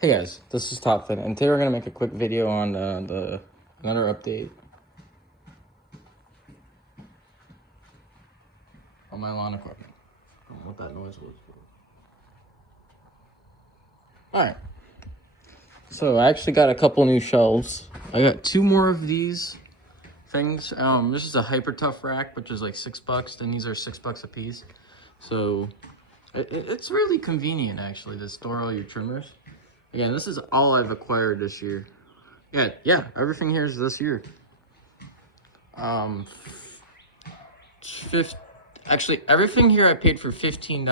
Hey guys, this is Top Fin, and today we're gonna make a quick video on another update on my lawn equipment. I don't know what that noise was. All right, so I actually got a couple new shelves. I got 2 more of these things. This is a Hyper Tough rack, which is like $6. Then these are $6 a piece. So it's really convenient actually to store all your trimmers. Again, this is all I've acquired this year. Yeah, everything here is this year. Actually, everything here I paid for $15.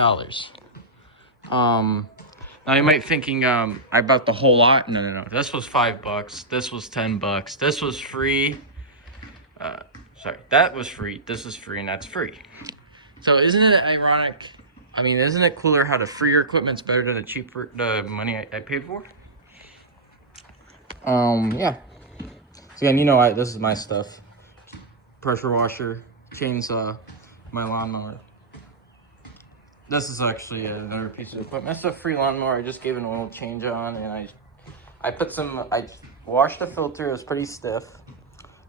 Now you might be thinking, I bought the whole lot. No. This was $5. This was $10. This was free. Sorry, that was free. This is free, and that's free. So isn't it ironic? I mean, isn't it cooler how the freer equipment's better than the money I paid for? Yeah. So again, this is my stuff. Pressure washer, chainsaw, my lawnmower. This is actually another piece of equipment. It's a free lawnmower. I just gave an oil change on, and I washed the filter. It was pretty stiff,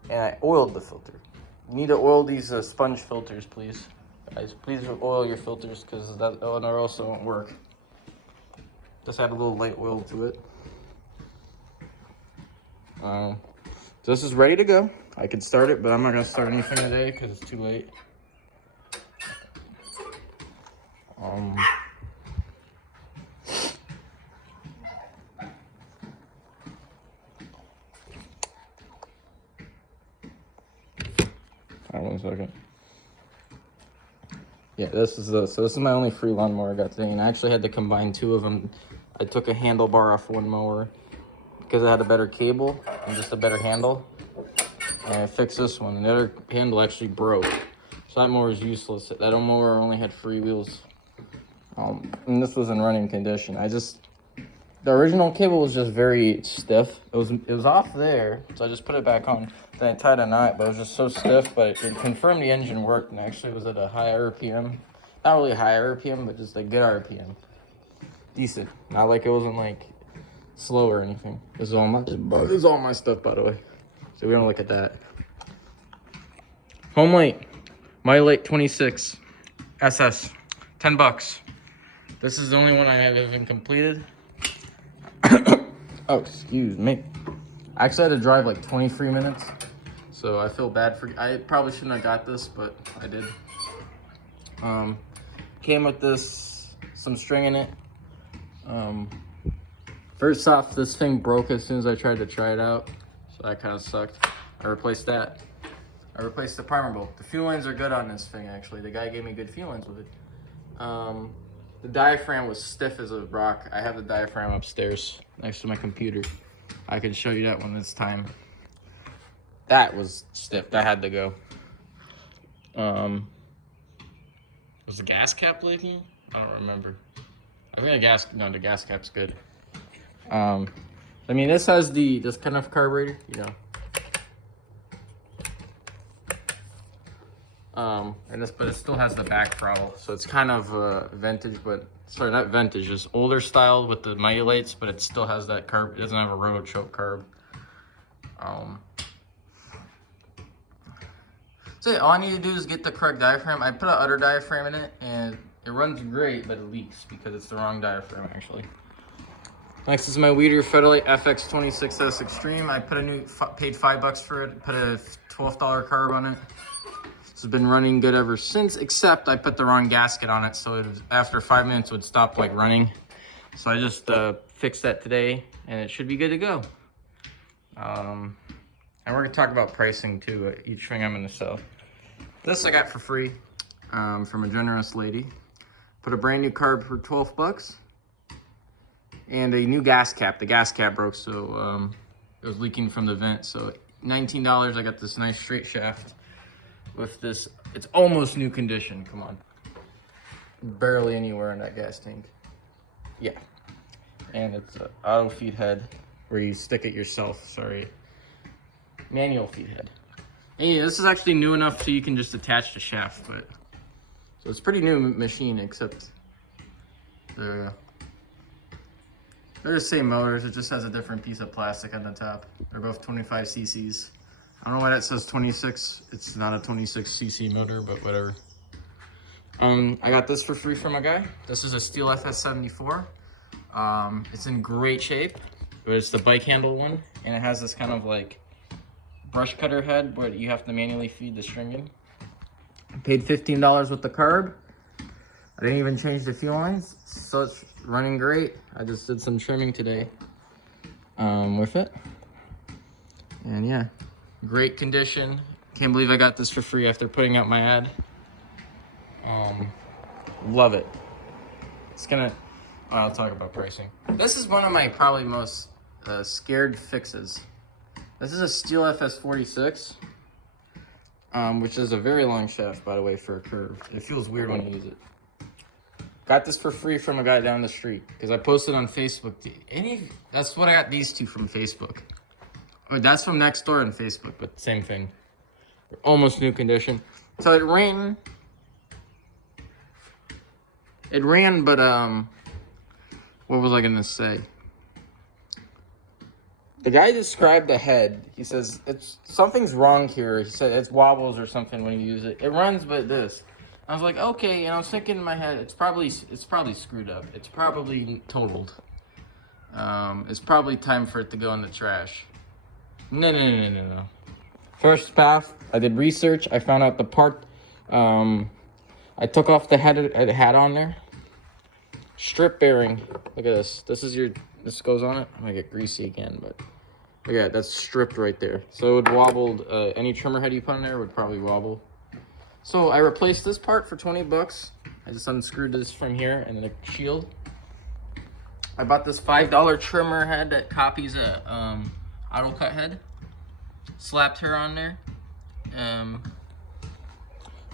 and I oiled the filter. You need to oil these sponge filters, please. Guys, please oil your filters because that or else it won't work. Just add a little light oil to it. So this is ready to go. I could start it, but I'm not gonna start anything today because it's too late. Hold on 1 second. Yeah, this is my only free lawnmower I got today, and I actually had to combine 2 of them. I took a handlebar off one mower because it had a better cable and just a better handle, and I fixed this one. And the other handle actually broke, so that mower is useless. That mower only had free wheels, and this was in running condition. The original cable was just very stiff. It was off there, so I just put it back on. Then I tied a knot, but it was just so stiff. But it confirmed the engine worked, and actually was at a high RPM. Not really high RPM, but just a good RPM. Decent. Not like it wasn't like slow or anything. This is all my stuff, by the way. So we don't look at that. Home Light, My Light 26 SS, $10. This is the only one I have even completed. Oh, excuse me. I actually had to drive like 23 minutes, so I feel bad I probably shouldn't have got this, but I did. Came with some string in it. First off, this thing broke as soon as I tried to try it out, so that kind of sucked. I replaced that. I replaced the primer bolt. The fuel lines are good on this thing, actually. The guy gave me good fuel lines with it. The diaphragm was stiff as a rock. I have the diaphragm upstairs next to my computer. I can show you that when it's time. That was stiff. That had to go. Was the gas cap leaking? I don't remember. I think the gas cap's good. I mean, this has this kind of carburetor, but it still has the back throttle, so it's kind of vintage, but sorry, not vintage, just older style with the modulates, but it still has that carb. It doesn't have a roto choke carb. So yeah, all I need to do is get the correct diaphragm. I put an udder diaphragm in it, and it runs great, but it leaks because it's the wrong diaphragm actually. Next is my Weeder Federlite FX26S Extreme. I paid $5 for it. Put a $12 carb on it. It's been running good ever since, except I put the wrong gasket on it, so after 5 minutes it would stop like running. So I just fixed that today, and it should be good to go. And we're gonna talk about pricing too. Each thing I'm gonna sell. This I got for free from a generous lady. Put a brand new carb for $12, and a new gas cap. The gas cap broke, so it was leaking from the vent. So $19. I got this nice straight shaft. With this, it's almost new condition. Come on, barely anywhere in that gas tank. Yeah, and it's an auto feed head where you stick it yourself. Sorry, manual feed head. And yeah, this is actually new enough so you can just attach the shaft, but so it's a pretty new machine, except the They're the same motors, it just has a different piece of plastic on the top. They're both 25 cc's. I don't know why that says 26. It's not a 26 cc motor, but whatever. I got this for free from a guy. This is a Steel FS74. It's in great shape, but it's the bike handle one, and it has this kind of like brush cutter head where you have to manually feed the string in. I paid $15 with the carb. I didn't even change the fuel lines, so it's running great. I just did some trimming today with it. And yeah, great condition. Can't believe I got this for free after putting out my ad. Love it. It's gonna, I'll talk about pricing. This is one of my probably most scared fixes. This is a Steel FS46, which is a very long shaft, by the way, for a curve. It feels weird when you use it. Got this for free from a guy down the street because I posted on Facebook. That's what I got these two from Facebook. Or that's from next door on Facebook, but same thing. They're almost new condition. So it ran. But what was I gonna say? The guy described the head. He says something's wrong here. He said it wobbles or something when you use it. It runs, but this. I was like, okay, and I was thinking in my head, it's probably screwed up. It's probably totaled. It's probably time for it to go in the trash. No. First pass, I did research. I found out the part. I took off the head it had on there. Strip bearing. Look at this. This goes on it. I'm gonna get greasy again, but look at that. That's stripped right there. So it would wobble. Any trimmer head you put in there would probably wobble. So I replaced this part for 20 bucks. I just unscrewed this from here and the shield. I bought this $5 trimmer head that copies a auto cut head. Slapped her on there.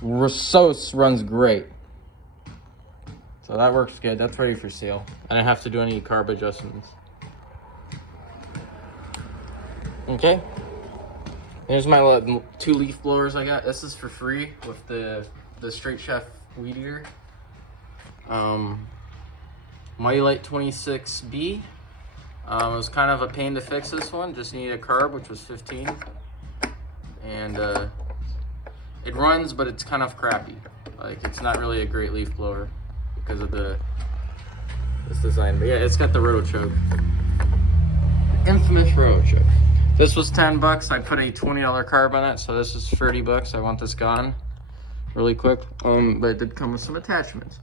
Resos runs great. So that works good. That's ready for sale. I didn't have to do any carb adjustments. Okay. Here's my 2 leaf blowers I got. This is for free with the Straight Chef weed eater. Mighty Light 26B. It was kind of a pain to fix this one. Just needed a carb, which was 15. And it runs, but it's kind of crappy. Like, it's not really a great leaf blower because of this design. But yeah, it's got the roto choke. Infamous roto choke. This was 10 bucks. I put a $20 carb on it, so this is 30 bucks. I want this gone really quick. But it did come with some attachments.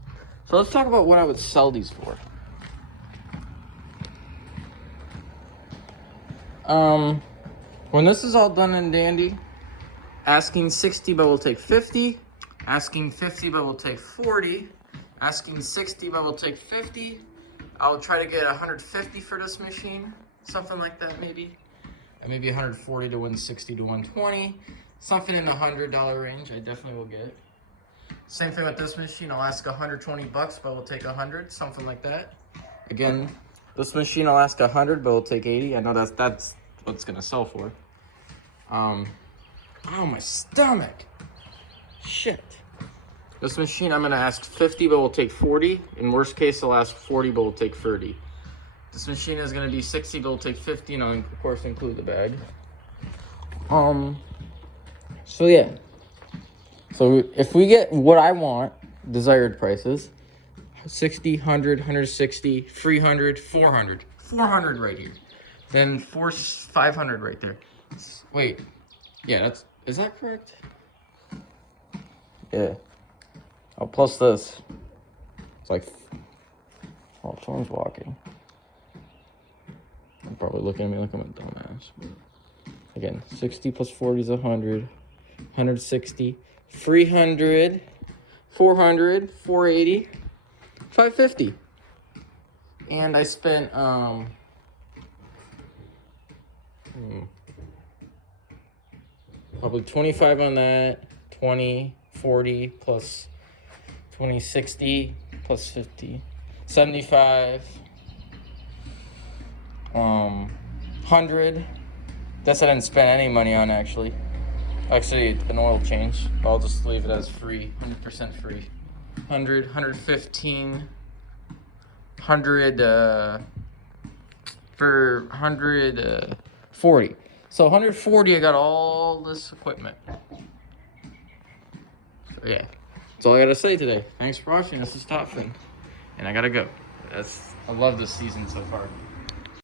So let's talk about what I would sell these for. When this is all done and dandy, asking 60 but we'll take 50, asking 50 but we'll take 40, asking 60 but we'll take 50. I'll try to get 150 for this machine, something like that maybe. And maybe 140 to 160 to 120, something in the $100 range I definitely will get. Same thing with this machine. I'll ask 120 bucks, but we'll take 100, something like that. Again, this machine I'll ask 100, but we'll take 80. I know that's what it's gonna sell for. Oh, my stomach. Shit. This machine I'm gonna ask 50, but we'll take 40. In worst case, I'll ask 40, but we'll take 30. This machine is gonna be 60, but we'll take 50, and I'll of course include the bag. So yeah. So if we get what I want, desired prices, 60, 100, 160, 300, 400. 400 right here. Then 500 right there. Wait. Yeah, is that correct? Yeah. Oh, plus this. It's like, oh, someone's walking. I'm probably looking at me like I'm a dumbass. Again, 60 plus 40 is 100. 160. 300, 400, 480, 550. And I spent probably 25 on that, 20, 40 plus 20, 60 plus 50, 75, 100. That's I didn't spend any money on actually. Actually, an oil change. I'll just leave it as free, 100% free. 100, 115, 100, for 140. So 140, I got all this equipment. So yeah, that's all I gotta say today. Thanks for watching. This is Top Fin, and I gotta go. I love this season so far.